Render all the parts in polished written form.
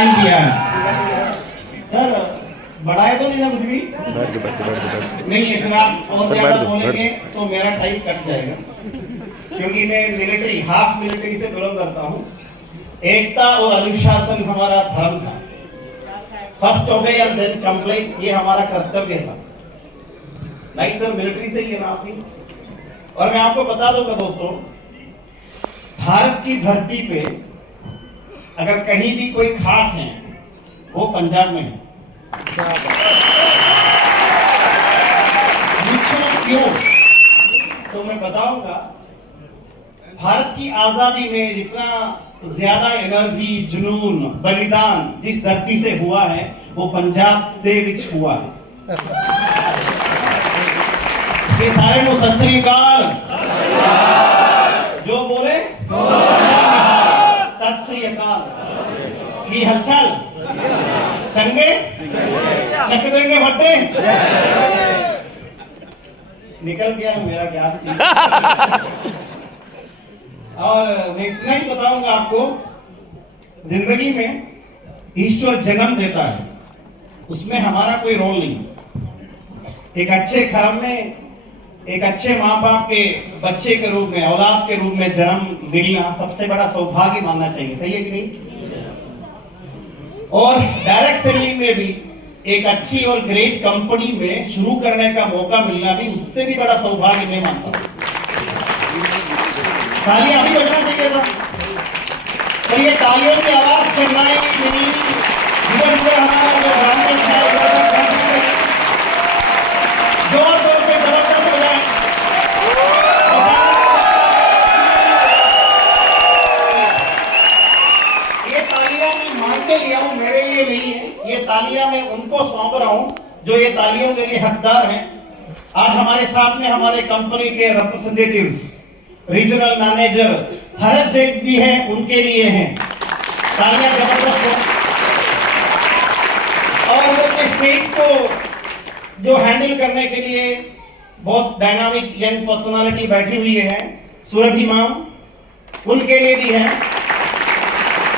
Time दिया है sir, बढ़ाए तो नहीं ना कुछ भी? नहीं है सर, आप और ज्यादा बोलेंगे तो मेरा टाइम कट जाएगा, क्योंकि मैं मिलिट्री, हाफ मिलिट्री से बिलोंग करता हूँ। एकता और अनुशासन हमारा धर्म था। फर्स्ट ओबे एंड देन कंप्लेन, ये हमारा कर्तव्य था। राइट सर, मिलिट्री से ही है ना आप भी? और मैं आपको बता दूंगा दोस्तों, भारत की धरती पे अगर कहीं भी कोई खास है वो पंजाब में है। पूछो क्यों, तो मैं बताऊंगा। भारत की आजादी में जितना ज्यादा एनर्जी, जुनून, बलिदान जिस धरती से हुआ है वो पंजाब से विच हुआ है। ये सारे नो सत श्री अकाल जो बोले सत श्री अकाल की हलचल चंगे चक देंगे भट्टे। निकल गया मेरा गैस थी। और मैं इतना ही बताऊंगा आपको, जिंदगी में ईश्वर जन्म देता है, उसमें हमारा कोई रोल नहीं। एक अच्छे कर्म में, एक अच्छे माँ बाप के बच्चे के रूप में, औलाद के रूप में जन्म मिलना सबसे बड़ा सौभाग्य मानना चाहिए। सही है कि नहीं? और डायरेक्ट सेलिंग में भी एक अच्छी और ग्रेट कंपनी में शुरू करने का मौका मिलना भी उससे भी बड़ा सौभाग्य मैं मानता हूं। तालियां अभी बजना चाहिए था, पर ये तालियों की आवाज चढ़ाएगी नहीं। इधर उधर हमारा जो ब्राह्मण है जोर जोर से जबरदस्त बजाए। ये तालियां मैं मांग के लिया हूं, मेरे लिए नहीं है। ये तालियां मैं उनको सौंप रहा हूं जो ये तालियों के लिए हकदार हैं। आज हमारे साथ में हमारे कंपनी के representatives, regional manager Bharat Jain ji हैं, उनके लिए हैं तालियां जबरदस्त हो। और अपने स्टेट को जो हैंडल करने के लिए बहुत डायनामिक यंग पर्सनालिटी बैठी हुई है, सुरभि मैम, उनके लिए भी है।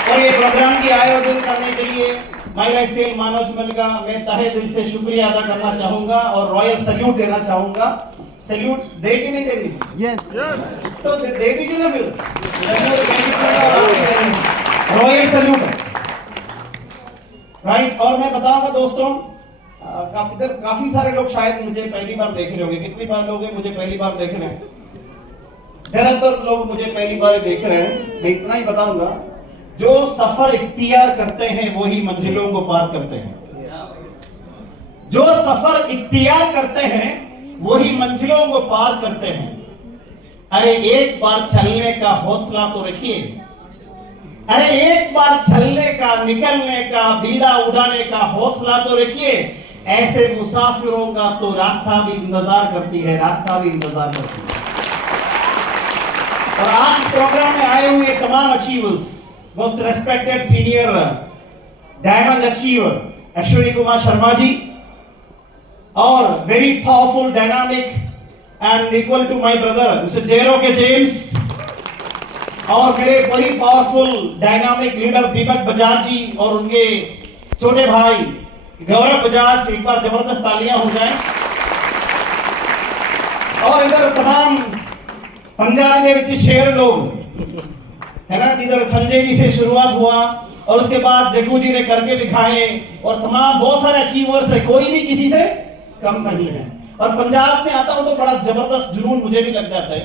और ये प्रोग्राम की आयोजन करने के लिए माई लाइफ स्टाइल मनोज मल का मैं तहे दिल से शुक्रिया अदा करना चाहूंगा और रॉयल सैल्यूट देना चाहूंगा। सैल्यूट देगी नहीं देगी? यस। तो दे दीजिए ना फिर रॉयल सैल्यूट। राइट। और मैं बताऊंगा दोस्तों, इधर काफी सारे लोग शायद मुझे पहली बार देख रहे होंगे। कितनी बार लोग मुझे पहली बार देख रहे हैं? ज्यादातर लोग मुझे पहली बार देख रहे हैं। मैं इतना ही बताऊंगा, जो सफर इख्तियार करते हैं वही मंजिलों को पार करते हैं। जो सफर इख्तियार करते हैं वही मंजिलों को पार करते हैं। अरे एक बार चलने का हौसला तो रखिए। अरे एक बार चलने का, निकलने का, बीड़ा उड़ाने का हौसला तो रखिए। ऐसे मुसाफिरों का तो रास्ता भी इंतजार करती है, रास्ता भी इंतजार करती है। और आज इस प्रोग्राम में आए हुए तमाम achievers, most respected senior diamond achiever Ashwini Kumar Sharma ji, और very powerful, dynamic and equal to my brother mister Jero K James, और मेरे very powerful dynamic leader Deepak Bajaj ji और उनके छोटे भाई गौरव बजाज। एक बार जबरदस्त तालियां हो जाएं। और इधर तमाम पंजाब के विच शेर लोग है ना, इधर संजय जी से शुरुआत हुआ और उसके बाद जग्गू जी ने करके दिखाए और तमाम बहुत सारे अचीवर्स है, कोई भी किसी से कम नहीं है। और पंजाब में आता हूं तो बड़ा जबरदस्त जुनून मुझे भी लग जाता है।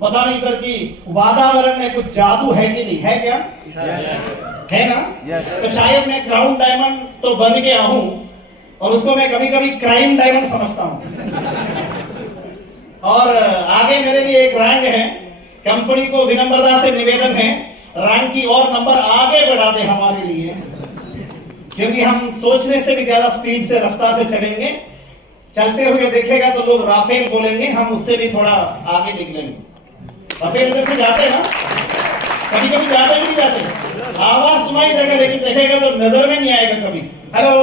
पता नहीं इधर की वातावरण में कुछ जादू है कि नहीं है? क्या है ना? तो शायद मैं क्राउन डायमंड तो बन गया हूं और उसको मैं कभी कभी क्राइम डायमंड समझता हूं। और आगे मेरे लिए एक रैंक है। कंपनी को विनम्रता से निवेदन है, रैंक की और नंबर आगे बढ़ा दे हमारे लिए, क्योंकि हम सोचने से भी ज्यादा स्पीड से, रफ्तार से चलेंगे। चलते हुए देखेगा तो लोग राफेल बोलेंगे, हम उससे भी थोड़ा आगे निकलेंगे। राफेल इधर से जाते हैं ना, कभी कभी जाते ही नहीं जाते, आवाज सुनाई देगा लेकिन देखेगा तो नजर में नहीं आएगा कभी। हेलो,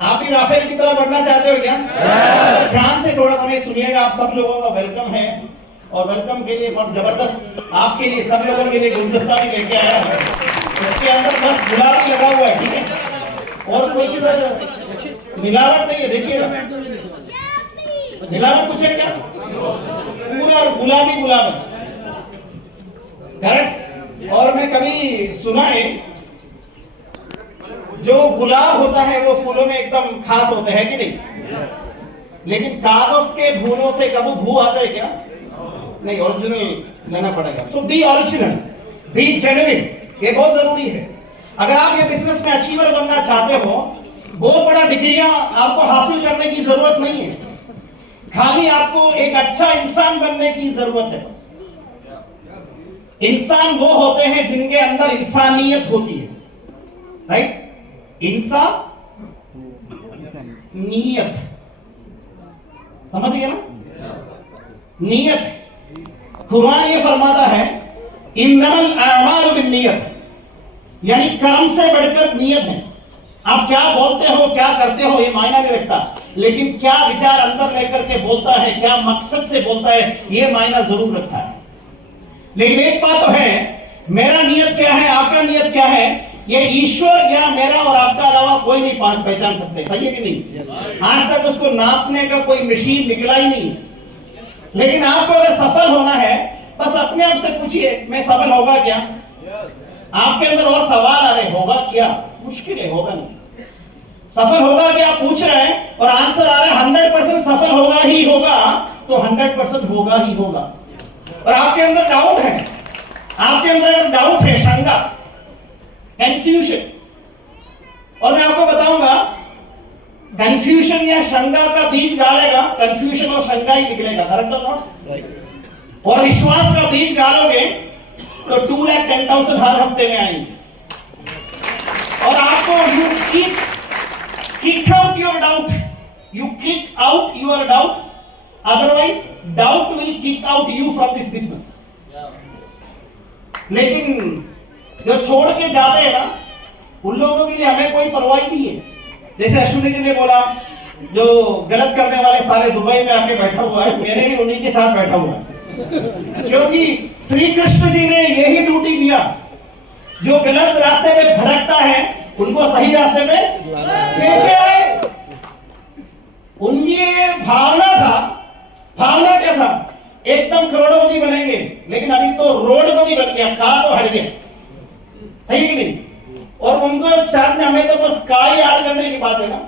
आप भी राफेल की तरह बढ़ना चाहते हो क्या? तो ध्यान से थोड़ा समय सुनिएगा। आप सब लोगों का वेलकम है और वेलकम के लिए बहुत जबरदस्त आपके लिए, सब लोगों के लिए गुलदस्ता भी लेके आया है। इसके अंदर बस गुलाबी लगा पैसे मिलावट नहीं है, देखिएगा मिलावट कुछ है क्या? पूरा गुलाबी गुलाब है, करेक्ट। और मैं कभी सुना है जो गुलाब होता है वो फूलों में एकदम खास होते हैं कि नहीं, लेकिन कागज के फूलों से कभी भू आता है क्या? नहीं, ओरिजिनल लेना पड़ेगा। सो बी ओरिजिनल, बी जेन्युइन, ये बहुत जरूरी है। अगर आप ये बिजनेस में अचीवर बनना चाहते हो, बहुत बड़ा डिग्रियां आपको हासिल करने की जरूरत नहीं है, खाली आपको एक अच्छा इंसान बनने की जरूरत है बस। इंसान वो होते हैं जिनके अंदर इंसानियत होती है, राइट? नियत, समझ गए ना? नियत, कुरान ये फरमाता है इन्नमल अमालु बिन्नियत, यानी कर्म से बढ़कर नियत है। आप क्या बोलते हो, क्या करते हो, ये मायना नहीं रखता, लेकिन क्या विचार अंदर लेकर के बोलता है, क्या मकसद से बोलता है, ये मायना जरूर रखता है। लेकिन एक बात तो है, मेरा नियत क्या है, आपका नियत क्या है, ये ईश्वर या मेरा और आपका अलावा कोई नहीं पहचान सकते, सही है कि नहीं? आज तक उसको नापने का कोई मशीन निकला ही नहीं। लेकिन आपको अगर सफल होना है, बस अपने आप से पूछिए, मैं सफल होगा क्या? आपके अंदर और सवाल आ रहे, होगा क्या? मुश्किल है, होगा नहीं। सफल होगा क्या पूछ रहे हैं और आंसर आ रहा है 100% सफल होगा ही होगा, तो 100% होगा ही होगा। और आपके अंदर डाउट है, आपके अंदर अगर डाउट है, शंका, कंफ्यूजन, और मैं आपको बताऊंगा कंफ्यूजन या शंका का बीज डालेगा, कंफ्यूजन और शंका ही निकलेगा, करेक्ट और नॉट? और विश्वास का बीज डालोगे तो 2,10,000 हर हफ्ते में आएंगे। और आपको you kick out your doubt, you kick out your doubt, otherwise doubt will kick out you from this business. लेकिन जो छोड़ के जाते हैं ना, उन लोगों के लिए हमें कोई परवाह नहीं है। जैसे अश्विनी जी ने बोला, जो गलत करने वाले सारे दुबई में आके बैठा हुआ है, मैंने भी उन्हीं के साथ बैठा हुआ है, क्योंकि श्री कृष्ण जी ने यही ड्यूटी दिया, जो गलत रास्ते पे भटकता है उनको सही रास्ते पे लेके आए। उनकी भावना था, भावना क्या था, एकदम करोड़पति बनेंगे, लेकिन अभी तो रोडपति बन गया, कहा तो हट गया, सही कि नहीं? और उनको साथ में हमें तो बस का ही हार करने की बात है ना,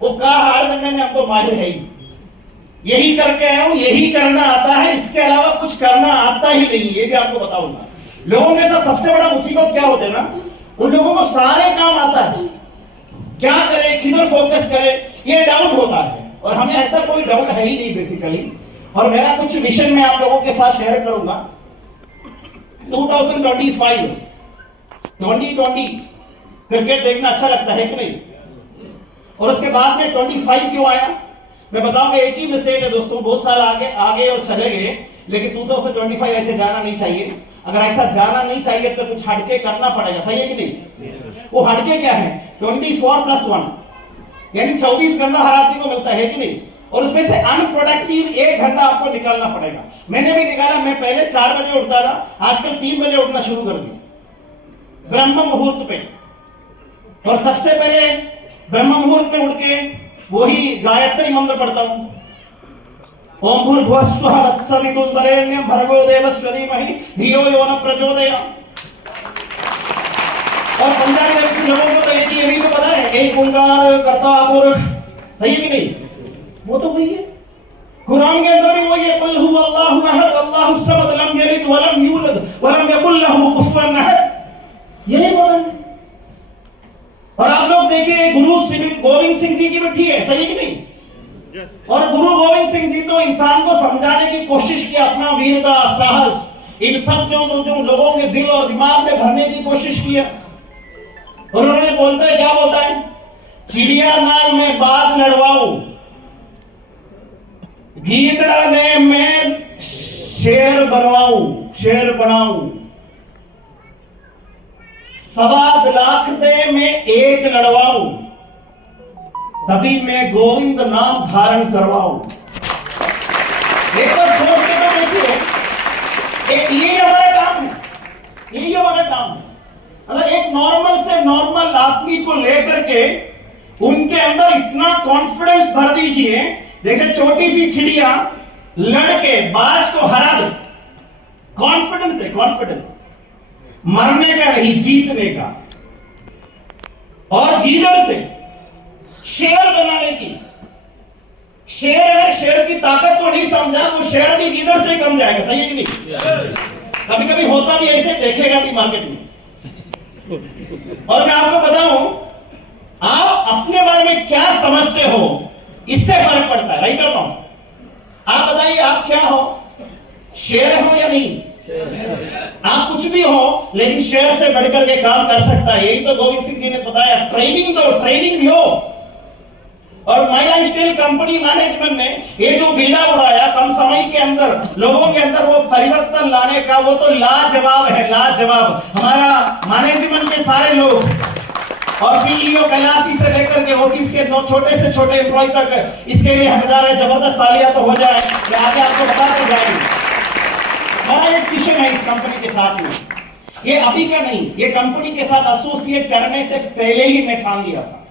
वो का हार करने में हमको माहिर है ही, यही करके आया हूं, यही करना आता है, इसके अलावा कुछ करना आता ही नहीं, ये भी आपको बताऊंगा। लोगों के साथ सबसे बड़ा मुसीबत क्या होता है ना, उन लोगों को सारे काम आता है, क्या करे, किधर फोकस करे, ये डाउट होता है। और हमें ऐसा कोई डाउट है ही नहीं बेसिकली। और मेरा कुछ विजन मैं आप लोगों के साथ शेयर करूंगा। 2025 2020 क्रिकेट देखना अच्छा लगता है कि नहीं? और उसके बाद में 25 क्यों आया, मैं बताऊंगा। एक ही मिस्टेक है दोस्तों, बहुत साल आगे और चले गए, लेकिन 2025 ऐसे जाना नहीं चाहिए। अगर ऐसा जाना नहीं चाहिए तो कुछ हटके करना पड़ेगा, सही है कि नहीं? वो हटके क्या है, 24+1 यानी 24 घंटा हर आदमी को मिलता है कि नहीं? और उसमें से अनप्रोडक्टिव 1 घंटा आपको निकालना पड़ेगा। मैंने भी निकाला, मैं पहले 4 बजे उठता था, आजकल 3 बजे उठना शुरू कर दिया ब्रह्म मुहूर्त पे। और सबसे पहले ब्रह्म मुहूर्त पे उठ के वही गायत्री मंत्र पढ़ता हूं, ओम भूर्भुवस्सुः तत्सवितुर्वरेण्यं भर्गो देवस्य धीमहि धियो यो न प्रचोदयात्। और पंजाबी में कुछ लोगों को तो ये भी तो पता है, एक ओंकार करता पुरुष, सही है कि नहीं? वो तो वही है, कुरान के अंदर भी वही है, कुल हुवल्लाहु अहद अल्लाहु समद लम यलिद वलम यूलद वलम यकुल लहू कुफुवन अहद, यही बोला है। और आप लोग देखिए, गुरु गोविंद सिंह जी की मिट्टी है, सही है कि नहीं? और गुरु गोविंद सिंह जी तो इंसान को समझाने की कोशिश की, अपना वीरता, साहस, इन सब जो लोगों के दिल और दिमाग में भरने की कोशिश किया। उन्होंने बोलता है, क्या बोलता है, चिड़िया नाल में बाज लड़वाऊं, गीदड़ा ने मैं शेर बनवाऊं, शेर बनाऊं, 1.25 लाख दे में 1 लड़वाऊं, तभी मैं गोविंद नाम धारण करवाऊं। एक बार सोच के तो देखिए, यही हमारा काम है, यही हमारा काम है। मतलब एक नॉर्मल से नॉर्मल कैपेबल आदमी को लेकर के उनके अंदर इतना कॉन्फिडेंस भर दीजिए, जैसे छोटी सी चिड़िया लड़के बाज को हरा दे। कॉन्फिडेंस है, कॉन्फिडेंस मरने का नहीं, जीतने का। और गीदड़ से शेर बनाने की। शेर अगर शेर की ताकत को नहीं समझा तो शेर भी गीदड़ से कम जाएगा, सही है कि नहीं? कभी कभी होता भी ऐसे, देखेगा भी मार्केट में। और मैं आपको बताऊं, आप अपने बारे में क्या समझते हो इससे फर्क पड़ता है, राइट और रॉन्ग? आप बताइए, आप क्या हो? शेर हो या नहीं? आप कुछ भी हो, लेकिन शेर से बढ़कर के काम कर सकता है। यही तो गोविंद सिंह जी ने बताया, ट्रेनिंग दो, ट्रेनिंग लो। और माई लाइफस्टाइल कंपनी मैनेजमेंट ने ये जो बीड़ा उड़ाया कम समय के अंदर, लोगों के अंदर वो परिवर्तन लाने का, वो तो लाजवाब है, लाजवाब। हमारा मैनेजमेंट के सारे लोग और सीईओ कैलाशी से लेकर के ऑफिस के छोटे से छोटे एम्प्लॉय तक इसके लिए हकदार है। जबरदस्त तालियां तो हो जाए, आगे आपको बताते जाएंगे। हमारा एक मिशन है इस कंपनी के साथ में, ये अभी का नहीं, ये कंपनी के साथ एसोसिएट करने से पहले ही मैं ठान लिया था।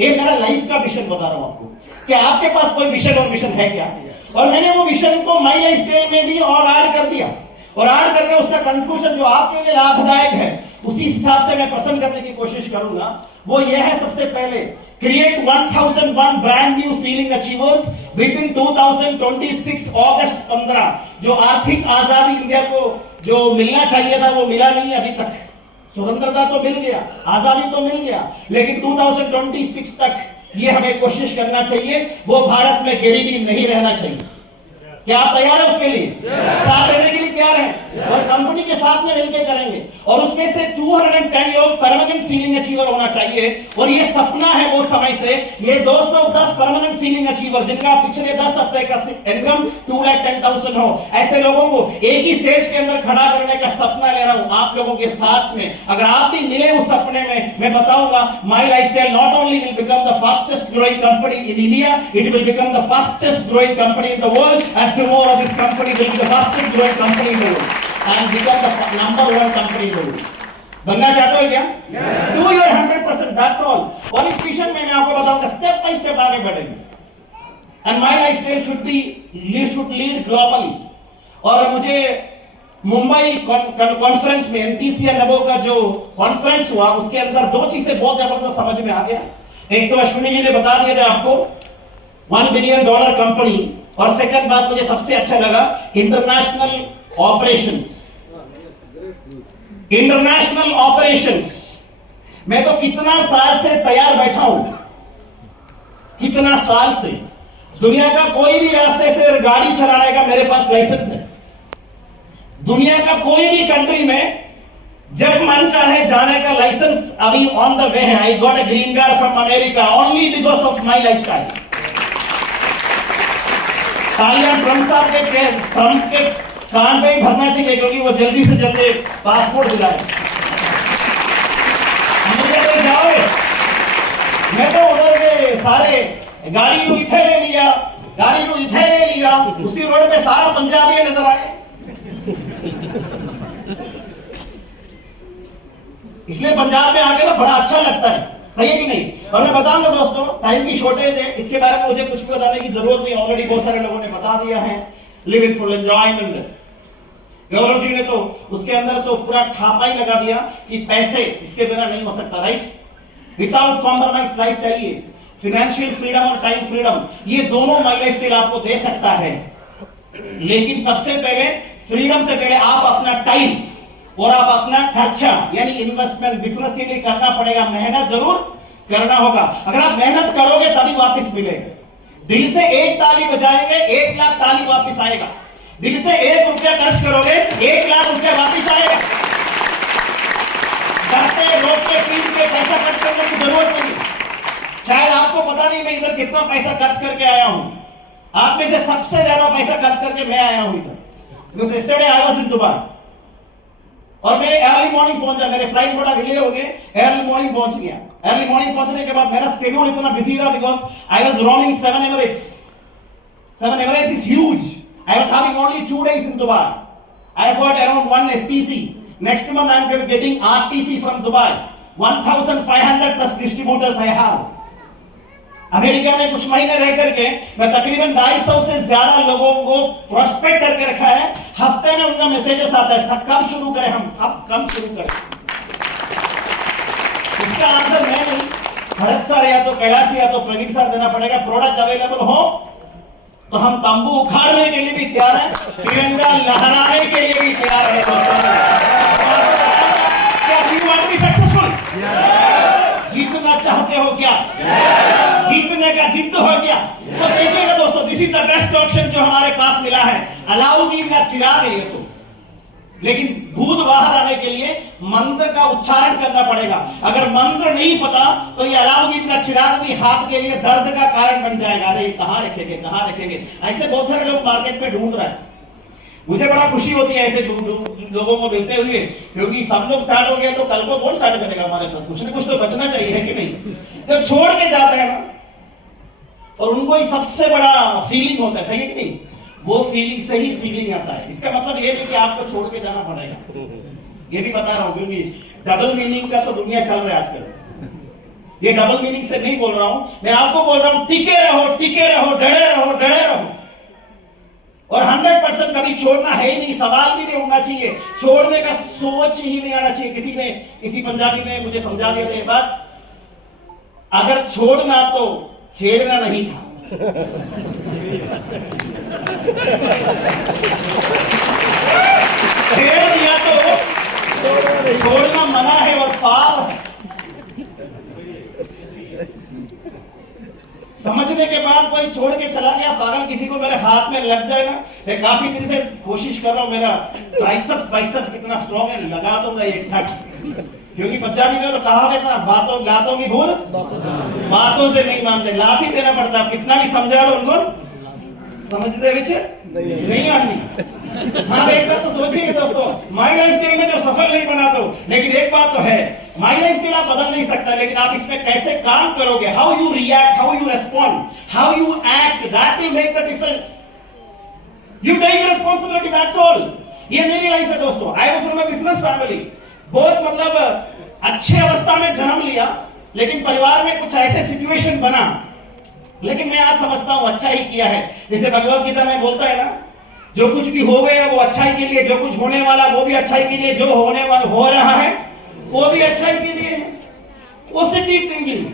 ये मेरा लाइफ का विजन बता रहा हूं आपको कि आपके पास कोई विजन और मिशन है क्या? और मैंने वो विजन को माई लाइफस्टाइल में भी और ऐड कर दिया, और ऐड करके उसका कंक्लूजन जो आपके लिए लाभदायक है उसी हिसाब से मैं प्रेजेंट करने की कोशिश करूंगा। वो ये है, सबसे पहले create 1001 brand new ceiling achievers with in 2026 अगस्त 15। जो आर्थिक आजादी इंडिया को जो मिलना चाहिए था वो मिला नहीं अभी तक। स्वतंत्रता तो मिल गया, आजादी तो मिल गया, लेकिन 2026 तक ये हमें कोशिश करना चाहिए, वो भारत में गरीबी नहीं रहना चाहिए। क्या आप तैयार है उसके लिए? साथ देने के लिए तैयार हैं? और कंपनी के साथ में मिलकर करेंगे। और उसमें से 210 लोग परमानेंट सीलिंग अचीवर होना चाहिए। और ये सपना है वो समय से, ये 210 परमानेंट सीलिंग अचीवर जिनका पिछले 10 हफ्ते का इनकम 2,10,000 हो, ऐसे लोगों को एक ही स्टेज के अंदर खड़ा करने का सपना ले रहा हूं आप लोगों के साथ में। अगर आप भी मिले उस सपने में, मैं बताऊंगा my lifestyle not only will become the fastest growing company in India, it will become the fastest growing company in the world, and tomorrow this company will be the fastest growing company in the world and become the number one company in the world. बनना चाहते हो क्या? Do your 100%, that's all. और इस mission में मैं आपको बताऊंगा स्टेप बाय स्टेप आगे बढ़ेंगे। And my lifestyle should lead globally. और मुझे मुंबई कॉन्फ्रेंस में एनटीसी नबो का जो कॉन्फ्रेंस हुआ उसके अंदर दो चीजें बहुत जबरदस्त समझ में आ गया। एक तो अश्विनी जी ने बता दिया था आपको $1 बिलियन कंपनी, और सेकंड बात मुझे सबसे अच्छा लगा, इंटरनेशनल ऑपरेशंस। इंटरनेशनल ऑपरेशंस मैं तो कितना साल से तैयार बैठा हूं, कितना साल से। दुनिया का कोई भी रास्ते से गाड़ी चलाने का मेरे पास लाइसेंस है। दुनिया का कोई भी कंट्री में जब मन चाहे जाने का लाइसेंस अभी ऑन द वे है। I got a green card from America only because of my lifestyle. तालियां ट्रम्प साहब के ट्रम्प के कान पे ही भरना चाहिए, क्योंकि वो जल्दी से जल्दी पासपोर्ट दिलाए। अमेरिका जाओगे, मैं तो उधर के सारे गाड़ी को इथे ले लिया, गाड़ी को इथे ले लिया, उसी रोड पे सारा पंजाबी नजर आए। इसलिए पंजाब में आके ना बड़ा अच्छा लगता है, सही है कि नहीं? और मैं बताऊंगा दोस्तों, टाइम की शॉर्टेज है, इसके बारे में मुझे कुछ भी बताने की जरूरत नहीं, ऑलरेडी बहुत सारे लोगों ने बता दिया है। Live in full enjoyment. Gaurav ji ने तो उसके अंदर तो पूरा ठापा ही लगा दिया कि पैसे इसके बिना नहीं हो सकता, राइट? विदाउट कॉम्प्रोमाइज लाइफ चाहिए। फाइनेंशियल फ्रीडम और टाइम फ्रीडम, ये दोनों माई लाइफस्टाइल आपको दे सकता है। लेकिन सबसे पहले फ्रीडम से पहले आप अपना टाइम और आप अपना खर्चा यानी इन्वेस्टमेंट बिजनेस के लिए करना पड़ेगा। मेहनत जरूर करना होगा। अगर आप मेहनत करोगे तभी वापस मिलेगा। दिल से एक ताली बजाएंगे 1 लाख ताली वापस आएगा। दिल से 1 रुपया खर्च करोगे 1 लाख रुपया वापस आएगा। डरते रोकते पीट के पैसा खर्च करने की जरूरत नहीं। शायद आपको पता नहीं मैं इधर कितना पैसा खर्च करके आया हूं। आप में से सबसे ज्यादा पैसा खर्च करके मैं आया हूं इधर। Because yesterday I was in Dubai और मैं अर्ली मॉर्निंग पहुंचा। मेरे फ्लाइट थोड़ा डिले हो गए, अर्ली मॉर्निंग पहुंच गया। अर्ली मॉर्निंग पहुंचने के बाद मेरा शेड्यूल इतना बिजी रहा because I was roaming 7 Emirates. 7 Emirates is huge. I was having only 2 days in Dubai. I got around 1 STC. Next month I am getting RTC from Dubai. 1500 plus distributors I have. America में कुछ महीने रह करके मैं तकरीबन 250 से ज्यादा लोगों को प्रोस्पेक्ट करके रखा है। हफ्ते में उनका मैसेजेस आता है, सब कब शुरू करें, हम अब कब शुरू करें। इसका आंसर मैं नहीं, भरत सर या तो कैलाश या तो प्रवीण सर देना पड़ेगा। प्रोडक्ट अवेलेबल हो तो हम तंबू उखाड़ने के लिए भी तैयार हैं, तिरंगा लहराने के लिए भी तैयार है। क्या you want to be successful? जीतना चाहते हो क्या? जीतने का जिद्द हो गया तो देखिएगा दोस्तों, this is the best option जो हमारे पास मिला है। अलाउद्दीन का चिराग है ये तो, लेकिन भूत बाहर आने के लिए मंत्र का उच्चारण करना पड़ेगा। अगर मंत्र नहीं पता तो ये अलाउद्दीन का चिराग भी हाथ के लिए दर्द का कारण बन जाएगा। अरे कहां रखेंगे, कहां रखेंगे, ऐसे बहुत सारे लोग मार्केट में ढूंढ रहे हैं। मुझे बड़ा खुशी होती है ऐसे लोगों को मिलते हुए, क्योंकि सब लोग स्टार्ट हो गए तो कल को कौन स्टार्ट करेगा हमारे साथ? कुछ ना कुछ तो बचना चाहिए, है कि नहीं? तो छोड़ के जाते हैं ना, और उनको ही सबसे बड़ा फीलिंग होता है, सही है कि नहीं? वो फीलिंग से ही फीलिंग आता है। इसका मतलब ये नहीं कि आपको छोड़ के जाना पड़ेगा, ये भी बता रहा हूं, क्योंकि डबल मीनिंग का तो दुनिया चल रहा है आजकल। ये डबल मीनिंग से नहीं बोल रहा हूं, मैं आपको बोल रहा हूं टिके रहो, टिके रहो, डरे रहो, डरे रहो। और 100% कभी छोड़ना है ही नहीं, सवाल भी नहीं होना चाहिए, छोड़ने का सोच ही नहीं आना चाहिए। किसी पंजाबी ने मुझे समझा दिया था ये बात, अगर छोड़ना तो छेड़ना नहीं था। छेड़ दिया तो छोड़ना मना है और पाप है। समझने के बाद कोई छोड़ के चला गया पागल, किसी को मेरे हाथ में लग जाए ना, मैं काफी दिन से कोशिश कर रहा हूं, मेरा ट्राइसेप्स बाइसेप्स कितना स्ट्रॉन्ग है, लगा दूंगा एक ठक। क्योंकि पंजाबी में तो कहावत है, बातों लातों की भूल बातों से नहीं मानते, लात ही देना पड़ता है। कितना भी समझा लो उनको समझते विच नहीं आनी। हाँ देखकर तो सोचिए दोस्तों, माई लाइफ स्टाइल में जो सफल नहीं बना दो, लेकिन एक बात तो है, माई लाइफ स्टाइल आप बदल नहीं सकता, लेकिन आप इसमें कैसे काम करोगे, how you react, how you respond, how you act, that will make the difference. You take responsibility, that's all. ये मेरी लाइफ है दोस्तों। I was from a business family, बहुत मतलब अच्छे अवस्था में जन्म लिया, लेकिन परिवार में कुछ ऐसे सिचुएशन बना, लेकिन मैं आज समझता हूं अच्छा ही किया है। जैसे भगवत गीता में बोलता है ना, जो कुछ भी हो गया वो अच्छाई के लिए, जो कुछ होने वाला वो भी अच्छाई के लिए, जो होने वाला हो रहा है वो भी अच्छाई के लिए है। Positive thinking.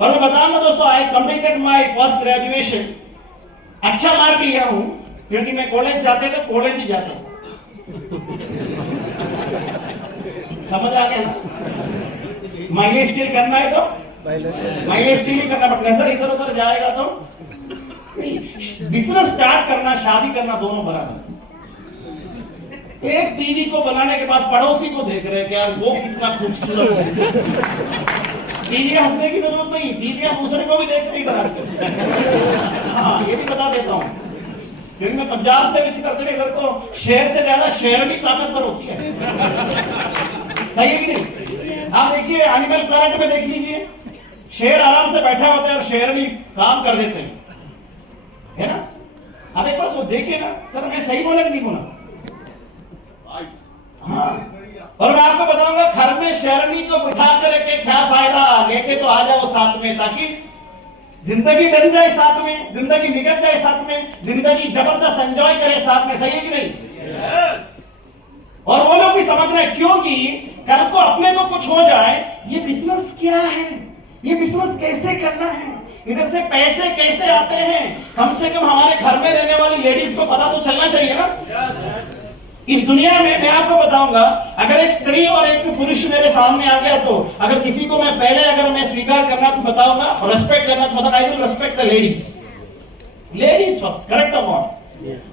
और मैं बताऊंगा दोस्तों, I completed my first graduation, अच्छा मार्क लिया हूं, क्योंकि मैं कॉलेज जाते तो कॉलेज ही जाता, समझ आ गया ना? माइलेज स्टील करना है तो माइलेज स्टील ही करना, बट नजर इधर उधर जाएगा तो नहीं। बिजनेस स्टार्ट करना, शादी करना दोनों बराबर। एक बीवी को बनाने के बाद पड़ोसी को देख रहे हैं कि यार वो कितना खूबसूरत है। बीवियां हंसने की जरूरत नहीं, बीवियां दूसरे को भी देख रही इधर आजकल। हाँ ये भी बता देता हूँ, क्योंकि मैं पंजाब से विच करते इधर तो शेर से ज्यादा शेरनी ताकतवर होती है, सही है कि नहीं? आप देखिए एनिमल प्लैनेट में देख लीजिए, शेर आराम से बैठा होता है और शेरनी काम कर देते हैं, है ना? अब एक बार वो देखिए ना, सर मैं सही बोला कि नहीं बोला? हाँ। और मैं आपको बताऊंगा, घर में शेरनी को बिठा कर के क्या फायदा, लेके तो आ जाओ साथ में, ताकि जिंदगी बन जाए साथ में, जिंदगी निकल जाए साथ में, जिंदगी जबरदस्त एंजॉय करे साथ में, सही है कि नहीं? और वो लोग भी समझ रहे हैं, क्योंकि कल को अपने को कुछ हो जाए, ये बिजनेस क्या है, ये बिजनेस कैसे करना है, इधर से पैसे कैसे आते हैं, कम से कम हमारे घर में रहने वाली लेडीज को पता तो चलना चाहिए ना। इस दुनिया में मैं आपको बताऊंगा, अगर एक स्त्री और एक पुरुष मेरे सामने आ गया, तो अगर किसी को मैं पहले अगर मैं स्वीकार करना तो बताऊंगा, और रेस्पेक्ट करना तो बताऊंगा, I will respect the ladies. Ladies first, correct और नॉट?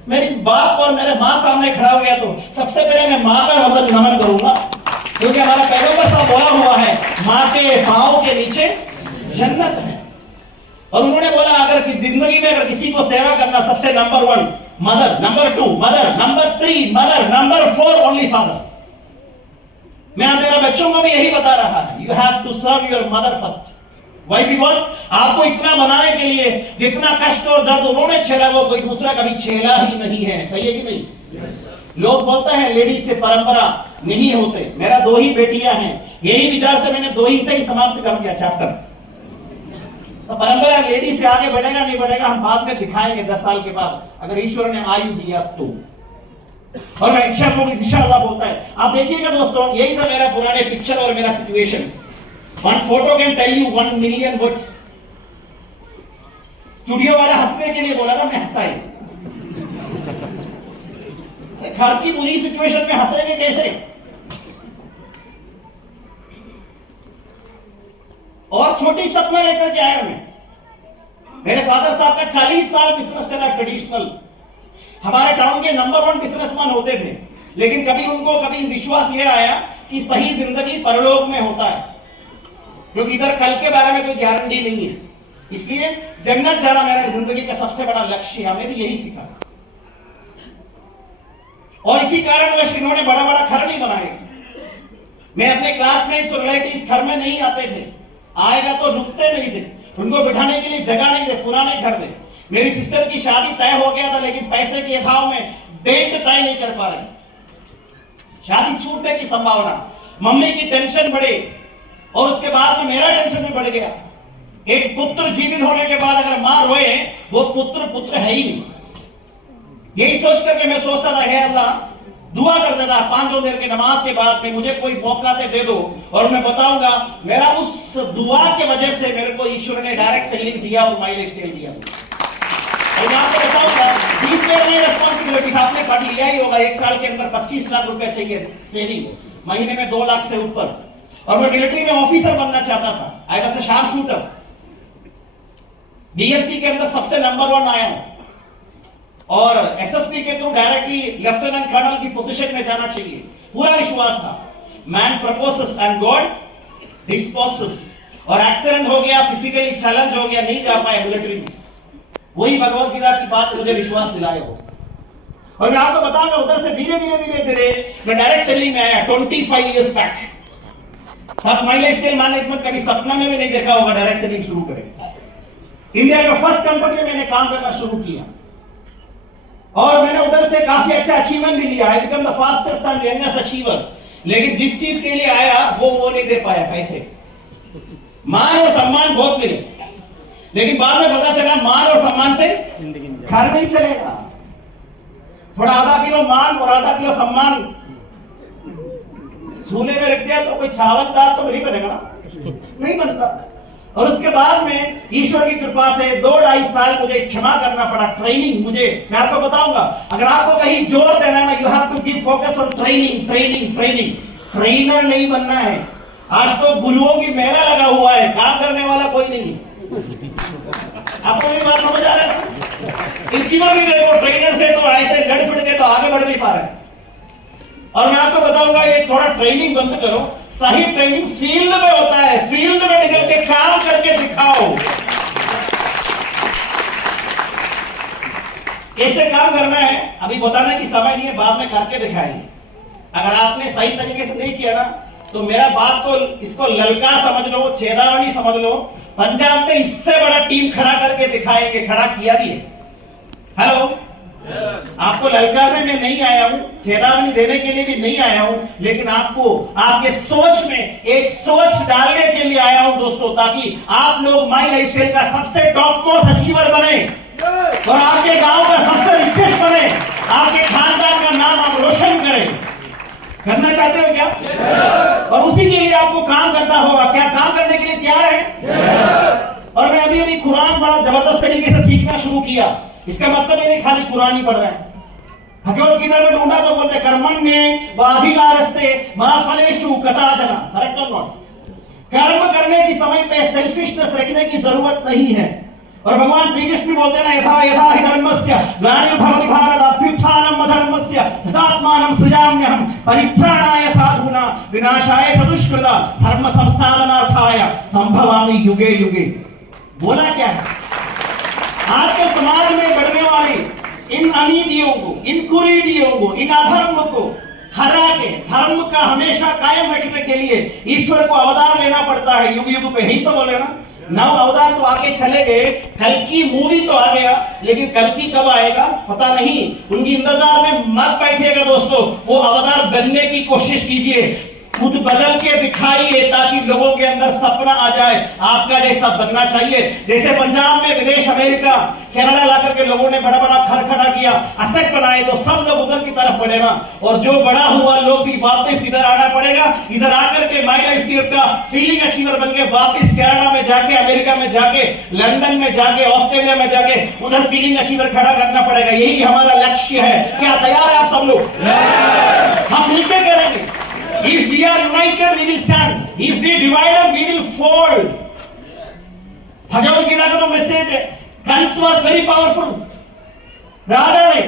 मेरी बाप और मेरे माँ सामने खड़ा हो गया तो सबसे पहले मैं माँ का नमन करूंगा, क्योंकि हमारा पैगंबर साहब बोला हुआ है, माँ के पांव के नीचे जन्नत है। और उन्होंने बोला, अगर किस जिंदगी में अगर किसी को सेवा करना, सबसे number 1 mother, number 2 mother, number 3 mother, number 4 only father. मैं मेरा बच्चों को भी यही बता रहा है, you have to serve your mother first. Why? Because आपको इतना बनाने के लिए जितना कष्ट और दर्द उन्होंने झेला, वो कोई दूसरा कभी झेला ही नहीं है, सही है कि नहीं? लोग बोलते हैं लेडीज से परंपरा नहीं होते। मेरा 2 ही बेटियां हैं, यही विचार से मैंने 2 ही से ही समाप्त कर दिया चैप्टर। तो परंपरा लेडीज से आगे बढ़ेगा नहीं बढ़ेगा हम बाद में दिखाएंगे 10 साल के बाद, अगर ईश्वर ने आयु दिया तो। और मैं इंशाअल्लाह बोलता है। आप देखिएगा दोस्तों, यही था मेरा पुराने पिक्चर और मेरा situation. 1 photo can tell you 1 million words. Studio वाला हंसने के लिए बोला था, मैं हंसा ही। घर की बुरी सिचुएशन में हंसेंगे कैसे? और छोटी सपना लेकर के आया मैं। मेरे फादर साहब का 40 साल बिजनेस चला ट्रेडिशनल। हमारे टाउन के नंबर 1 बिजनेसमैन होते थे, लेकिन कभी विश्वास ये आया कि सही जिंदगी परलोक में होता है, क्योंकि इधर कल के बारे में कोई गारंटी नहीं है। इसलिए जन्नत जाना मेरा जिंदगी का सबसे बड़ा लक्ष्य है। हमें भी यही सीखा और इसी कारण इन्होंने बड़ा बड़ा घर नहीं बनाए। मैं अपने क्लासमेट्स और रिलेटिव्स घर में नहीं आते थे, आएगा तो रुकते नहीं थे, उनको बिठाने के लिए जगह नहीं थे, पुराने घर थे। मेरी सिस्टर की शादी तय हो गया था, लेकिन पैसे के अभाव में डेट तय नहीं कर पा रहे, शादी छूटने की संभावना। मम्मी की टेंशन बढ़े और उसके बाद में मेरा टेंशन भी बढ़ गया। एक पुत्र जीवित होने के बाद अगर मां रोए, वो पुत्र है ही नहीं। यही सोच करके मैं सोचता था, हे अल्लाह, दुआ करता था 5 देर के नमाज के बाद में मुझे कोई मौका दे दो और मैं बताऊंगा मेरा उस दुआ के वजह से मेरे को ईश्वर ने डायरेक्ट सेलिंग दिया और माई लाइफस्टाइल दिया। और मैं आपको बताऊंगा 20 मेरी रेस्पॉन्सिबिलिटीज आपने पढ़ लिया ही होगा। 1 साल के अंदर 25 लाख रुपए चाहिए सेविंग, महीने में 2 लाख से ऊपर। और मैं मिलिट्री में ऑफिसर बनना चाहता था। I was a sharp shooter. DLC के अंदर सबसे नंबर 1 आया हूं और एसएसपी के थ्रू डायरेक्टली लेफ्टिनेंट कर्नल की पोजीशन में जाना चाहिए, पूरा विश्वास था। Man proposes and God disposes. और एक्सीडेंट हो गया, फिजिकली चैलेंज हो गया, नहीं जा पाए मिलिट्री में। वही भगवत गीता की बात मुझे विश्वास दिलाए हो। और मैं आपको बताऊंगा उधर से धीरे धीरे मैं डायरेक्ट सेलिंग में आया 25 इयर्स बैक। अब माई लाइफस्टाइल मैनेजमेंट कभी सपना में भी नहीं देखा होगा डायरेक्ट सेलिंग शुरू करें। इंडिया का फर्स्ट कंपनी में मैंने काम करना शुरू किया और मैंने उधर से काफी अच्छा अचीवमेंट भी लिया। I become the fastest and youngest achiever. लेकिन जिस चीज के लिए आया वो नहीं दे पाया पैसे। मान और सम्मान बहुत मिले, लेकिन बाद में पता चला मान और सम्मान से घर नहीं चलेगा। थोड़ा आधा किलो मान और आधा किलो सम्मान चूल्हे में रख दिया तो कोई चावल दाल तो नहीं बनेगा ना, नहीं बनता। और उसके बाद में ईश्वर की कृपा से 2-2.5 साल मुझे क्षमा करना पड़ा। ट्रेनिंग मुझे, मैं आपको बताऊंगा, अगर आपको कहीं जोर देना है ना, you have to give focus on training training training. Trainer नहीं बनना है। आज तो गुरुओं की मेला लगा हुआ है, काम करने वाला कोई नहीं है। आपको मेरी बात समझ आ रहा है? इंजीनियर भी देखो, ट्रेनर से तो ऐसे लड़ फिड़ के तो आगे बढ़ नहीं पा रहे। और मैं आपको बताऊंगा ये थोड़ा ट्रेनिंग बंद करो। सही ट्रेनिंग फील्ड में होता है, फील्ड में निकल के काम करके दिखाओ। कैसे काम करना है अभी बताने की समय नहीं है, बाद में करके दिखाएंगे। अगर आपने सही तरीके से नहीं किया ना तो मेरा बात को इसको ललकार समझ लो, चेतावनी समझ लो। पंजाब में इससे बड़ा टीम खड़ा करके दिखाएंगे, खड़ा किया भी है। हेलो, आपको ललकारने में नहीं आया हूं, चेतावनी देने के लिए भी नहीं आया हूं, लेकिन आपको आपके सोच में एक सोच डालने के लिए आया हूं दोस्तों, ताकि आप लोग माई लाइफस्टाइल का सबसे टॉप मोस्ट अचीवर बने और आपके गांव का सबसे रिचेस्ट बने, आपके खानदान का नाम आप रोशन करें। करना चाहते हो क्या? और उसी के लिए आपको काम करना होगा। क्या काम करने के लिए तैयार है? और मैं अभी कुरान बड़ा जबरदस्त तरीके से सीखना शुरू किया। इसका मतलब ये नहीं खाली कुरान ही पढ़ रहे हैं। भगवत गीता में ढूंढा तो बोलते कर्मण्ये वाधिकारस्ते महाफलेषु कदाचन। करेक्ट और नॉट? कर्म करने की समय पे सेल्फिशनेस रखने की जरूरत नहीं है। और भगवान श्री कृष्ण भी बोलते हैं ना, यथा यथा हि धर्मस्य ग्लानिर्भवति भारत अभ्युत्थानम् अधर्मस्य तदात्मानं सृजाम्यहम् परित्राणाय साधूनां विनाशाय च दुष्कृता धर्म संस्थापनार्थाय संभवामि युगे युगे। बोला क्या है? आजकल समाज में बढ़ने वाले इन अनीतियों को, इन कुरीतियों को, इन अधर्म को हरा के धर्म का हमेशा कायम रखने के लिए ईश्वर को अवतार लेना पड़ता है। युग युग पे ही तो बोले ना, नव अवतार तो आगे चले गए, कल की मूवी तो आ गया, लेकिन कल की कब आएगा पता नहीं। उनकी इंतजार में मत बैठिएगा दोस्तों, वो अवतार बनने की कोशिश कीजिए, खुद बदल के दिखाइए ताकि लोगों के अंदर सपना आ जाए आपका जैसा बनना चाहिए। जैसे पंजाब में विदेश अमेरिका कनाडा ला करके लोगों ने बड़ा बड़ा घर खड़ा किया, असेट बनाए, तो सब लोग उधर की तरफ बढ़े ना, और जो बड़ा हुआ लोग भी वापस इधर आना पड़ेगा। इधर आकर के माई लाइफ की का सीलिंग अचीवर बन के वापस कनाडा में जाके, अमेरिका में जाके, लंदन में जाके, ऑस्ट्रेलिया में जाके उधर सीलिंग अचीवर खड़ा करना पड़ेगा। यही हमारा लक्ष्य है। क्या तैयार है आप सब लोग? हम मिलकर करेंगे। If we are united, we will stand. If we divided, we will fall. Bhagavad Gita का तो मैसेज है। Kans was very powerful. राजा ने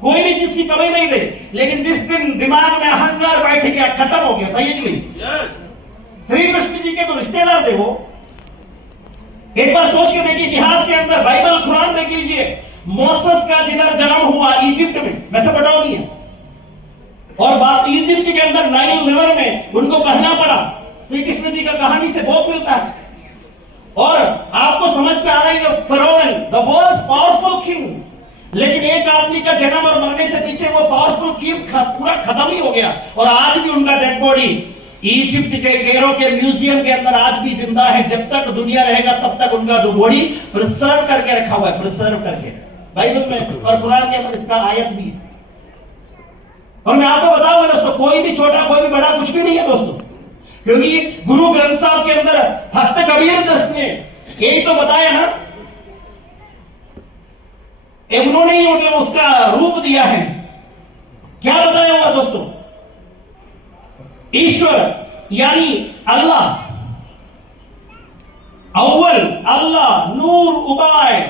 कोई भी चीज की कमी नहीं दे, लेकिन जिस दिन दिमाग में अहंकार बैठ गया, खत्म हो गया। सही है कि नहीं? श्री कृष्ण जी के तो रिश्तेदार थे वो। एक बार सोच के देखिए, इतिहास के अंदर बाइबल कुरान देख लीजिए, मोसेस का जिधर जन्म हुआ इजिप्ट में, वैसे बताओ नहीं है, और बात इजिप्ट के अंदर नाइल रिवर में उनको कहना पड़ा। श्री कृष्ण जी का कहानी से बहुत मिलता है। और आपको समझ में आ रहा है, फरोन द वर्ल्ड्स पावरफुल किंग, लेकिन एक आदमी का जन्म और मरने से पीछे वो पावरफुल किंग पूरा खत्म ही हो गया, और आज भी उनका डेड बॉडी इजिप्ट के कैरो के म्यूजियम के अंदर आज भी जिंदा है। जब तक दुनिया रहेगा तब तक उनका बॉडी प्रिजर्व करके रखा हुआ है, प्रिजर्व करके। बाइबल में और कुरान के अंदर इसका आयत भी है। और मैं आपको बताऊंगा दोस्तों, कोई भी छोटा कोई भी बड़ा कुछ भी नहीं है दोस्तों, क्योंकि गुरु ग्रंथ साहब के अंदर भक्त कबीर दास ने यही तो बताया ना, उन्होंने ही मतलब उसका रूप दिया है। क्या बताया होगा दोस्तों? ईश्वर यानी अल्लाह, अव्वल अल्लाह, नूर उबाय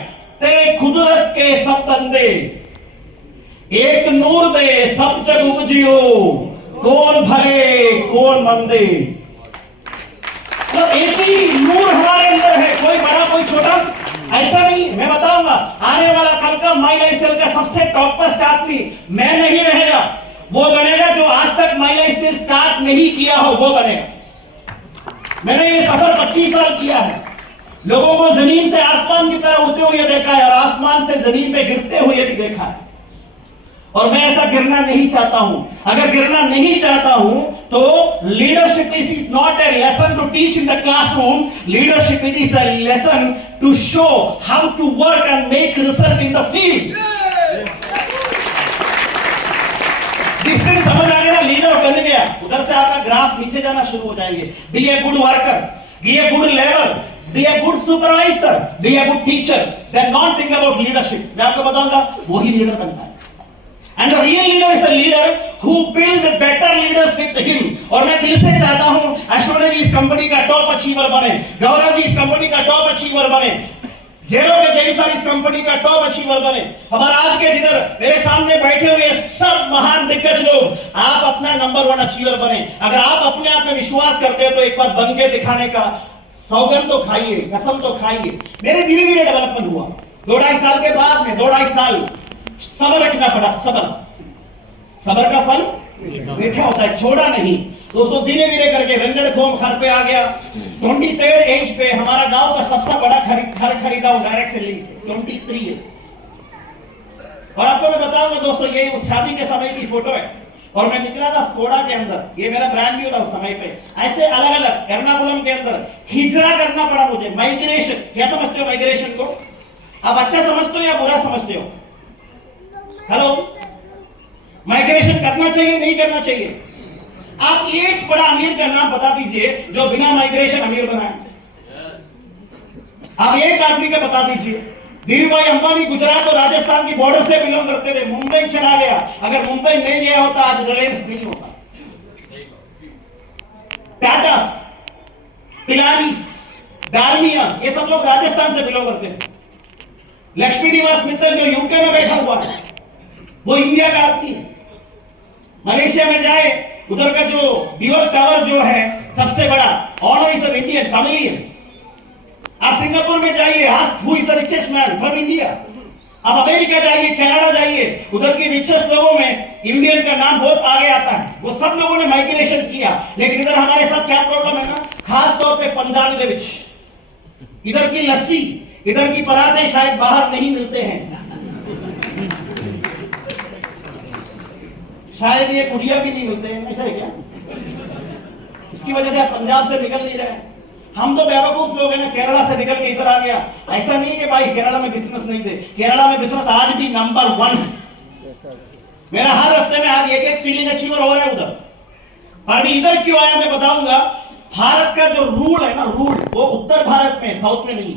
ते कुदरत के सब बंदे, एक नूर दे सब जग उपजियो, कौन भले कौन मंदे। मतलब एक ही नूर हमारे अंदर है, कोई बड़ा कोई छोटा ऐसा नहीं। मैं बताऊंगा, आने वाला कल का माई लाइफ स्टाइल का सबसे टॉपेस्ट आदमी मैं नहीं रहेगा, वो बनेगा जो आज तक माई लाइफ स्टाइल स्टार्ट नहीं किया हो, वो बनेगा। मैंने ये सफर 25 साल किया है, लोगों को जमीन से आसमान की तरह उड़ते हुए देखा है, और आसमान से जमीन पे गिरते हुए भी देखा है, और मैं ऐसा गिरना नहीं चाहता हूं। अगर गिरना नहीं चाहता हूं तो leadership is not a lesson to teach in the classroom, leadership it is a lesson to show how to work and make result in the field. जिस दिन समझ आ गया ना लीडर बन गया, उधर से आपका ग्राफ नीचे जाना शुरू हो जाएंगे। Be a good worker, be a good labour, be a good supervisor, be a good teacher, then not think about leadership. मैं आपको बताऊंगा, वही लीडर बनता है। And the real leader is a leader who build better leaders with him. और मैं दिल से चाहता हूं ऐश्वर्या जी इस कंपनी का टॉप अचीवर बने, गौरव जी इस कंपनी का टॉप अचीवर बने, जेरो के जैन सर इस कंपनी का टॉप अचीवर बने। हमारा आज के जिधर मेरे सामने बैठे हुए सब महान दिग्गज लोग, आप अपना नंबर 1 अचीवर बने। अगर आप अपने आप में विश्वास करते हो तो एक बार बन के दिखाने का सौगंध तो खाइए, कसम तो खाइए। मेरे धीरे धीरे डेवलपमेंट हुआ, 2-2.5 साल के बाद में 2-2.5 साल सब्र रखना पड़ा। सब्र का फल मीठा होता है, छोड़ा नहीं दोस्तों। धीरे धीरे करके रंगड़ खोम घर पे आ गया। 23 एज पे हमारा गांव का सबसे बड़ा घर खरीदा हूं डायरेक्ट सेलिंग से, 23 इयर्स। और आपको मैं बताऊंगा दोस्तों, ये उस शादी के समय की फोटो है, और मैं निकला था स्कोडा के अंदर, ये मेरा ब्रांड न्यू था उस समय पे। ऐसे अलग अलग एर्नाकुलम के अंदर हिजरा करना पड़ा मुझे, माइग्रेशन। क्या समझते हो माइग्रेशन को? आप अच्छा समझते हो या बुरा समझते हो? हेलो, माइग्रेशन करना चाहिए नहीं करना चाहिए? आप एक बड़ा अमीर का नाम बता दीजिए जो बिना माइग्रेशन अमीर बना है। आप एक आदमी का बता दीजिए। धीरूभाई अंबानी गुजरात और राजस्थान की बॉर्डर से बिलोंग करते थे, मुंबई चला गया। अगर मुंबई नहीं गया होता आज रिलायंस नहीं होता। टाटास, पिलानीस, डालमियास, ये सब लोग राजस्थान से बिलोंग करते हैं। लक्ष्मी निवास मित्तल जो यूके में बैठा हुआ है, वो इंडिया का आदमी है। मलेशिया में जाए, उधर का जो ड्यूअल टावर जो है सबसे बड़ा, honour is of Indian, Tamilian. आप सिंगापुर में जाइए, ask who is the richest man from India. आप अमेरिका जाइए, कनाडा जाइए, उधर के रिचेस्ट लोगों में इंडियन का नाम बहुत आगे आता है। वो सब लोगों ने माइग्रेशन किया, लेकिन इधर हमारे साथ क्या प्रॉब्लम है ना, खास तौर पे पंजाबी दे विच इधर की लस्सी, इधर की पराठे शायद बाहर नहीं मिलते हैं। शायद ये कुड़िया भी नहीं मिलते हैं, ऐसा है क्या? इसकी वजह से आप पंजाब से निकल नहीं रहे। हम तो बेवकूफ लोग हैं ना, केरला से निकल के इधर आ गया। ऐसा नहीं है कि भाई केरला में बिजनेस नहीं दे, केरला में बिजनेस आज भी नंबर 1 है। मेरा हर हफ्ते में आज एक सीलिंग अचीवर हो रहा है उधर। और मैं इधर क्यों आया मैं बताऊंगा। भारत का जो रूल है ना, रूल वो उत्तर भारत में, साउथ में नहीं।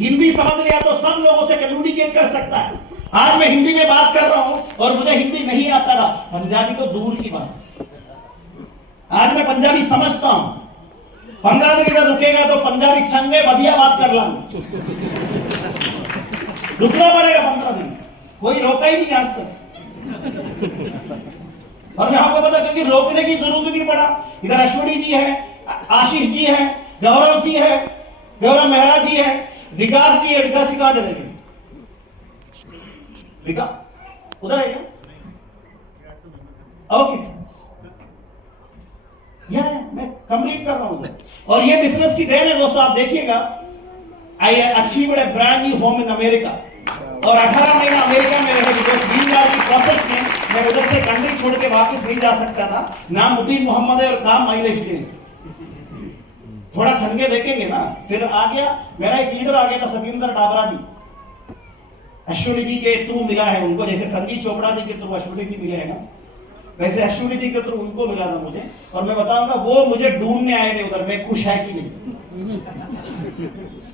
हिंदी समझ लिया तो सब लोगों से कम्युनिकेट कर सकता है। आज मैं हिंदी में बात कर रहा हूं और मुझे हिंदी नहीं आता था, पंजाबी तो दूर की बात। आज मैं पंजाबी समझता हूं। 15 दिन इधर रुकेगा तो पंजाबी चंगे बढ़िया बात कर लाऊंगा। रुकना पड़ेगा 15 दिन, कोई रोका ही नहीं आज तक। और मैं आपको बता, क्योंकि रोकने की जरूरत नहीं पड़ा। इधर अश्विनी जी है, आशीष जी है, गौरव जी है, गौरव मेहरा जी है, विकास जी है। विकास जी कहां चलेंगे? विकास उधर है क्या? ओके, मैं कंप्लीट कर रहा हूं सर। और ये बिजनेस की देन है दोस्तों। आप देखिएगा, I achieved a brand new home in America. और 18 महीना अमेरिका में रहे, बिकॉज ग्रीन कार्ड की प्रोसेस में मैं उधर से कंट्री छोड़ के वापस नहीं जा सकता था। नाम मुबीन मोहम्मद है और काम माई लाइफ के। थोड़ा छंगे देखेंगे ना, फिर आ गया मेरा एक लीडर आ गया था, सतिंदर डाबरा जी। अश्विनी जी के थ्रू मिला है उनको, जैसे संजीव चोपड़ा जी के थ्रू अश्विनी जी मिले हैं ना, वैसे अश्विनी जी के थ्रू उनको मिला था मुझे। और मैं बताऊंगा, वो मुझे ढूंढने आए थे उधर, मैं खुश है कि नहीं।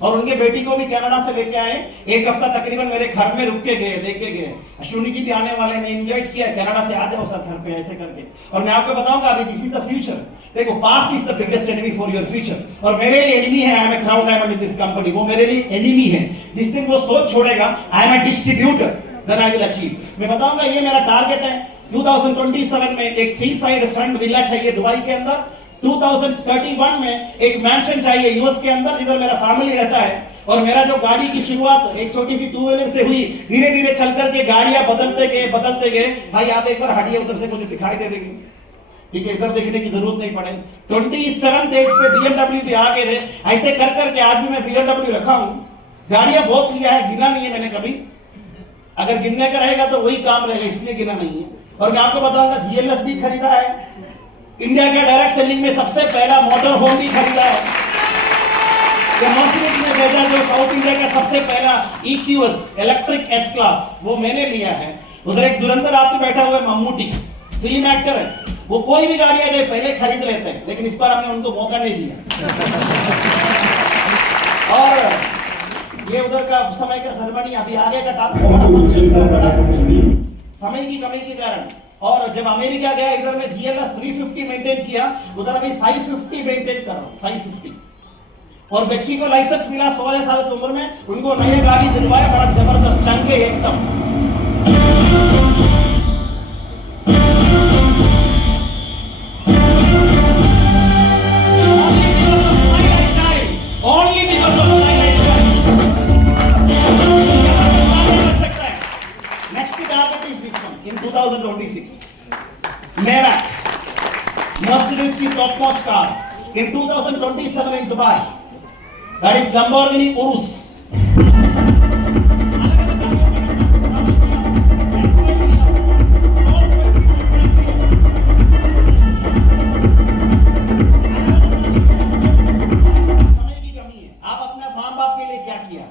और उनके बेटी को भी कनाडा से लेके आए। एक हफ्ता तकरीबन मेरे घर में रुक के गए, देख के गए। अश्विनी जी भी आने वाले हैं, इनवाइट किया कनाडा से, आ जाओ सर घर पे, ऐसे करके। और मैं आपको बताऊंगा अभी, दिस इज द फ्यूचर। देखो, past is the biggest enemy for your future. और मेरे लिए एनिमी है, I am a crown diamond in this company. वो मेरे लिए एनिमी है। जिस दिन वो सोच छोड़ेगा, I am a distributor, then I will achieve. मैं बताऊंगा, ये मेरा टारगेट है। 2027 में एक सी साइड फ्रंट विला चाहिए दुबई के अंदर। 2031 में एक मैंशन चाहिए यूएस के अंदर, जिधर मेरा फैमिली रहता है। और मेरा जो गाड़ी की शुरुआत एक छोटी सी 2 व्हीलर से हुई, धीरे धीरे चल करके गाड़ियां बदलते गए। भाई आप एक बार हटिए उधर से, मुझे दिखाई दे देगी, ठीक है? इधर देखने की जरूरत नहीं पड़े। 27 एज पे BMW भी आ गए थे। ऐसे कर करके आज भी मैं BMW रखा हूं। गाड़ियां बहुत लिया है, गिना नहीं है मैंने कभी। अगर गिनने का रहेगा तो वही काम रहेगा, इसलिए गिना नहीं है। और मैं आपको बताऊंगा, GLS भी खरीदा है। इंडिया के डायरेक्ट सेलिंग में सबसे पहला मोटर होम भी खरीदा है। मर्सिडीज में भेजा, जो साउथ इंडिया का सबसे पहला EQS इलेक्ट्रिक S क्लास, वो मैंने लिया है। उधर एक धुरंधर आदमी बैठा हुआ है, मम्मूटी, फिल्म एक्टर है। वो कोई भी गाड़ी आ जाए पहले खरीद लेते हैं, लेकिन इस बार हमने उनको मौका नहीं दिया। और ये उधर का समय का सेरेमनी, अभी आगे का समय की कमी के कारण। और जब अमेरिका गया, इधर में GLS 350 मेंटेन किया, उधर अभी 550 मेंटेन कर रहा हूं, 550। और बच्ची को लाइसेंस मिला 16 साल की उम्र में, उनको नई गाड़ी दिलवाया, बड़ा जबरदस्त चंगे एकदम। In 2026, Mercedes की top most car. In 2027 in Dubai, that is Lamborghini Urus. समय की कमी है। आप अपने माँ बाप के लिए क्या किया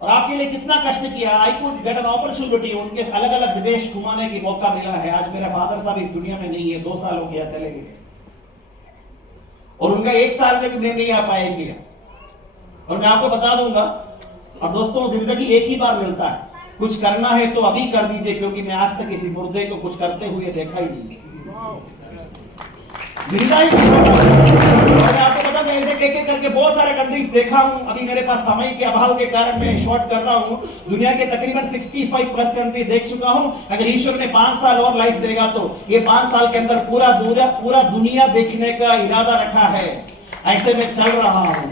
और आपके लिए कितना कष्ट किया। I could get an opportunity, उनके अलग अलग विदेश घुमाने की मौका मिला है। आज मेरे फादर साहब इस दुनिया में नहीं है, 2 साल हो गया चले गए। और उनका 1 साल में भी मैं नहीं आ पाया इंडिया। और मैं आपको बता दूंगा, और दोस्तों, जिंदगी एक ही बार मिलता है। कुछ करना है तो अभी कर दीजिए, क्योंकि मैं आज तक किसी मुर्दे को कुछ करते हुए देखा ही नहीं। जिंदा ही और आपको पता, मैं ऐसे एक करके बहुत सारे कंट्रीज देखा हूं। अभी मेरे पास समय के अभाव के कारण मैं शॉर्ट कर रहा हूं। दुनिया के तकरीबन 65 प्लस कंट्री देख चुका हूं। अगर ईश्वर ने 5 साल और लाइफ देगा तो ये 5 साल के अंदर पूरा दुनिया देखने का इरादा रखा है। ऐसे में चल रहा हूं।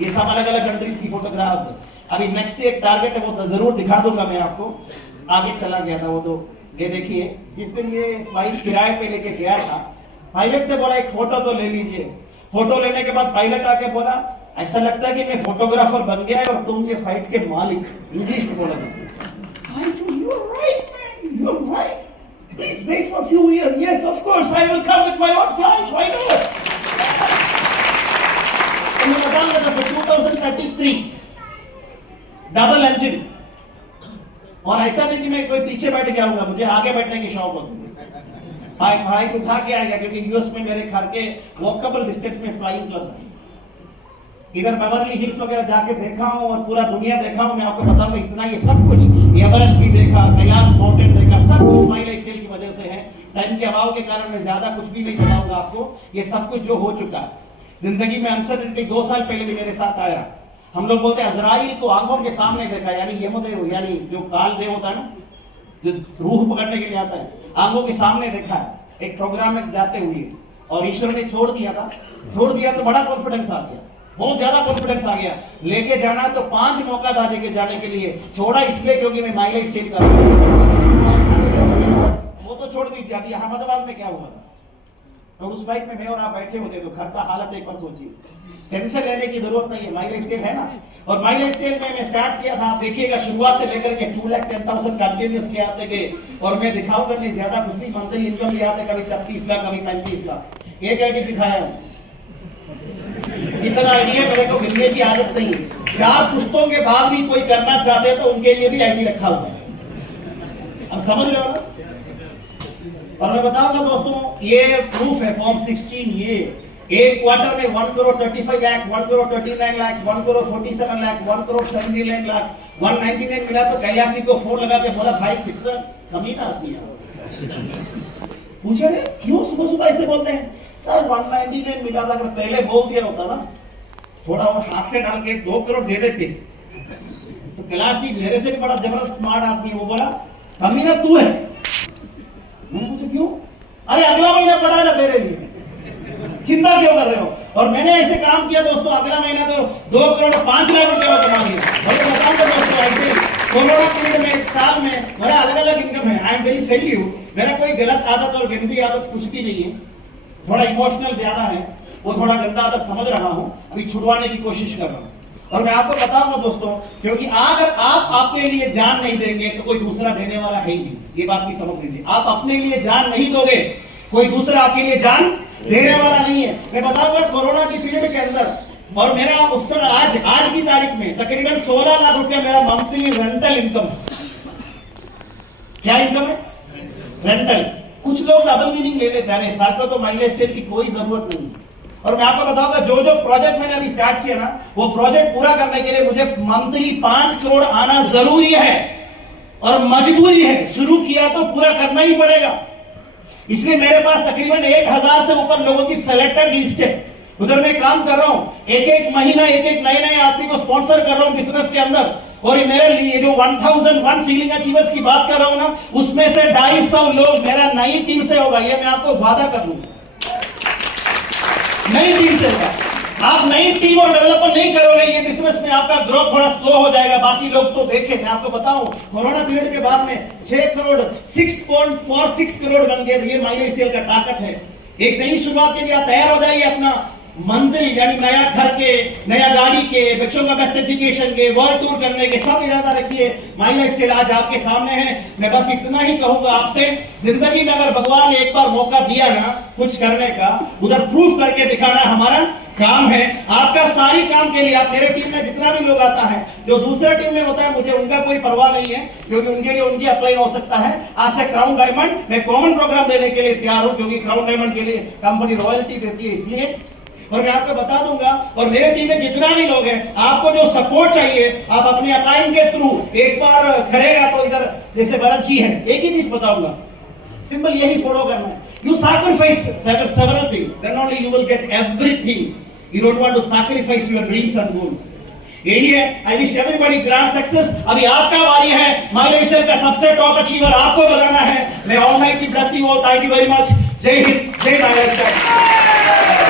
ये सब अलग अलग कंट्रीज की फोटोग्राफ्स। अभी नेक्स्ट एक टारगेट है, वो जरूर दिखा दूंगा मैं आपको। आगे चला गया था वो, तो ये देखिए, जिस दिन ये फ्लाइट किराए पे लेके गया था, पायलट से बोला एक फोटो तो ले लीजिए। फोटो लेने के बाद पायलट आके बोला, ऐसा लगता है कि मैं फोटोग्राफर बन गया है और तुम ये फाइट के मालिक। इंग्लिश में बोला I told you are right, man. You are right. Please wait for a few years. Yes, of course, I will come with my own flight. Why not? तो मैं बताऊंगा तो फिर 2033 डबल इंजन, और ऐसा नहीं कि मैं कोई पीछे बैठ गया हूँ, मुझे आगे बैठने की शौक होती है। भाई उठा के आएगा, क्योंकि यूएस में मेरे घर के वॉकेबल डिस्टेंस में फ्लाइंग क्लब है। इधर बेवर्ली हिल्स वगैरह जाके देखा हूँ और पूरा दुनिया देखा हूँ। मैं आपको बताऊंगा इतना, ये सब कुछ, एवरेस्ट भी देखा, कैलाश माउंटेन देखा, सब कुछ माई लाइफ स्टाइल की वजह से है। टाइम के अभाव के कारण मैं ज्यादा कुछ भी नहीं बताऊंगा आपको। ये सब कुछ जो हो चुका है जिंदगी में, अनसर्टेनिटी 2 साल पहले भी मेरे साथ आया। हम लोग बोलते हैं अजराइल को आंखों के सामने देखा, यानी यमदेव, यानी जो काल देव होता है ना, जो रूह पकड़ने के लिए आता है, आंखों के सामने देखा है एक प्रोग्राम में जाते हुए, और ईश्वर ने छोड़ दिया तो बड़ा कॉन्फिडेंस आ गया, बहुत ज्यादा कॉन्फिडेंस आ गया। लेके जाना तो 5 मौका था लेके जाने के लिए, छोड़ा इसलिए क्योंकि मैं माई लाइफ स्टाइल कर रहा हूं। वो तो छोड़ दीजिए, अभी अहमदाबाद में क्या हुआ था, और उस फ्लाइट में मैं और आप बैठे होते तो घर का हालत एक बार सोचिए। टेंशन लेने की जरूरत नहीं है, माई लाइफ स्टाइल है ना। और माई लाइफ स्टाइल में मैं स्टार्ट किया था, आप देखिएगा शुरुआत से लेकर के 2,10,000 कंटिन्यूस के आते गए, और मैं दिखाऊंगा नहीं ज्यादा कुछ नहीं, मंथली इनकम भी आते कभी 36 लाख कभी 35 लाख। एक आईडी दिखाया, इतना आइडिया मेरे को मिलने की आदत नहीं है। 4 पुश्तों के बाद भी कोई करना चाहते हैं तो उनके लिए भी आईडी रखा हुआ है, अब समझ रहे हो ना। और मैं बताऊंगा दोस्तों, ये प्रूफ है फॉर्म 16, ये एक क्वार्टर में 1 करोड़ 35 लाख, 1 करोड़ 39 लाख, 1 करोड़ 47 लाख, 1 करोड़ 79 लाख, 199 मिला। तो कैलाशी को फोन लगा के बोला, भाई फिक्सर कमीना आदमी है। पूछे क्यों सुबह सुबह ऐसे बोलते हैं? सर 199 मिला था, अगर पहले बोल दिया होता ना, थोड़ा और हाथ से डाल के 2 करोड़ दे देते। तो कैलाशी मेरे से भी बड़ा जबरदस्त स्मार्ट आदमी है, वो बोला कमीना तू है। मैंने पूछा क्यों? अरे अगला महीना पड़ा है ना तेरे लिए, चिंता क्यों कर रहे हो? और मैंने ऐसे काम किया दोस्तों, अगला महीना तो 2 करोड़ 5 लाख रुपए कमा लिया। और मैं बताऊंगा दोस्तों, ऐसे कोरोना पीरियड में, एक साल में मेरा अलग अलग इनकम है। I am very salute. मेरा कोई गलत आदत और गंदी आदत कुछ भी नहीं है, थोड़ा इमोशनल ज्यादा है, वो थोड़ा गंदा आदत समझ रहा हूँ, अभी छुड़वाने की कोशिश कर रहा हूँ। और मैं आपको बताऊंगा दोस्तों, क्योंकि अगर आप अपने लिए जान नहीं देंगे तो कोई दूसरा देने वाला है ही नहीं, ये बात भी समझ लीजिए। आप अपने लिए जान नहीं दोगे, कोई दूसरा आपके लिए जान देने वाला नहीं है। मैं बताऊंगा कोरोना की पीरियड के अंदर, और मेरा उस समय आज की तारीख में तकरीबन 16 लाख रुपया मेरा मंथली रेंटल इनकम है। क्या इनकम है? रेंटल। कुछ लोग डबल मीनिंग ले लेते हैं, सर को तो माई लाइफ स्टाइल की कोई जरूरत नहीं। और मैं आपको बताऊंगा, जो जो प्रोजेक्ट मैंने अभी स्टार्ट किया ना, वो प्रोजेक्ट पूरा करने के लिए मुझे मंथली 5 करोड़ आना जरूरी है और मजबूरी है। शुरू किया तो पूरा करना ही पड़ेगा। इसलिए मेरे पास तकरीबन 1000 से ऊपर लोगों की सेलेक्टेड लिस्ट है। उधर मैं काम कर रहा हूं, एक महीना एक नए आदमी को स्पॉन्सर कर रहा हूं बिजनेस के अंदर। और ये मेरे लिए जो 1001 सीलिंग अचीवर्स की बात कर रहा हूं ना, उसमें से 250 लोग मेरा नई टीम से होगा। ये मैं आपको वादा कर लूंगा, नई टीम से होगा। आप नई टीम और डेवलपमेंट नहीं करोगे, ये बिजनेस में आपका ग्रोथ थोड़ा स्लो हो जाएगा। बाकी लोग तो देखें, मैं आपको बताऊं, कोरोना पीरियड के बाद में 6 करोड़ 6.46 करोड़ बन गए। ये माई लाइफ स्टाइल का ताकत है। एक नई शुरुआत के लिए आप तैयार हो जाइए, अपना मंजिल यानी नया घर के, नया गाड़ी के, बच्चों का बेस्ट एजुकेशन के, वर्ल्ड टूर करने के सब इरादा रखिए। माई लाइफ स्टाइल आज आपके सामने है। मैं बस इतना ही कहूंगा आपसे, जिंदगी में अगर भगवान ने एक बार मौका दिया ना कुछ करने का, उधर प्रूफ करके दिखाना हमारा काम है। आपका सारी काम के लिए, आप मेरे टीम में जितना भी लोग आता है, जो दूसरा टीम में होता है, मुझे उनका कोई परवाह नहीं है, क्योंकि उनके लिए उनकी अप्लाई हो सकता है। आज से क्राउन डायमंड मैं कॉमन प्रोग्राम देने के लिए तैयार हूं, क्योंकि क्राउन डायमंड के लिए कंपनी रॉयल्टी देती है, इसलिए। और मैं आपको बता दूंगा, और मेरे टीम में जितना भी लोग हैं, आपको जो सपोर्ट चाहिए, आप अपने अपलाइन के थ्रू एक बार करेगा तो इधर जैसे भरत जी है, एक ही चीज बताऊंगा, सिंपल यही फॉलो करना है। You sacrifice several things, then only you will get everything. You don't want to sacrifice your dreams and goals. यही है। I wish everybody grand success. अभी आपका बारी है, माई लाइफ स्टाइल का सबसे टॉप अचीवर आपको बनाना है। मैं almighty bless you all. Thank you very much. जय हिंद, जय माई लाइफ स्टाइल।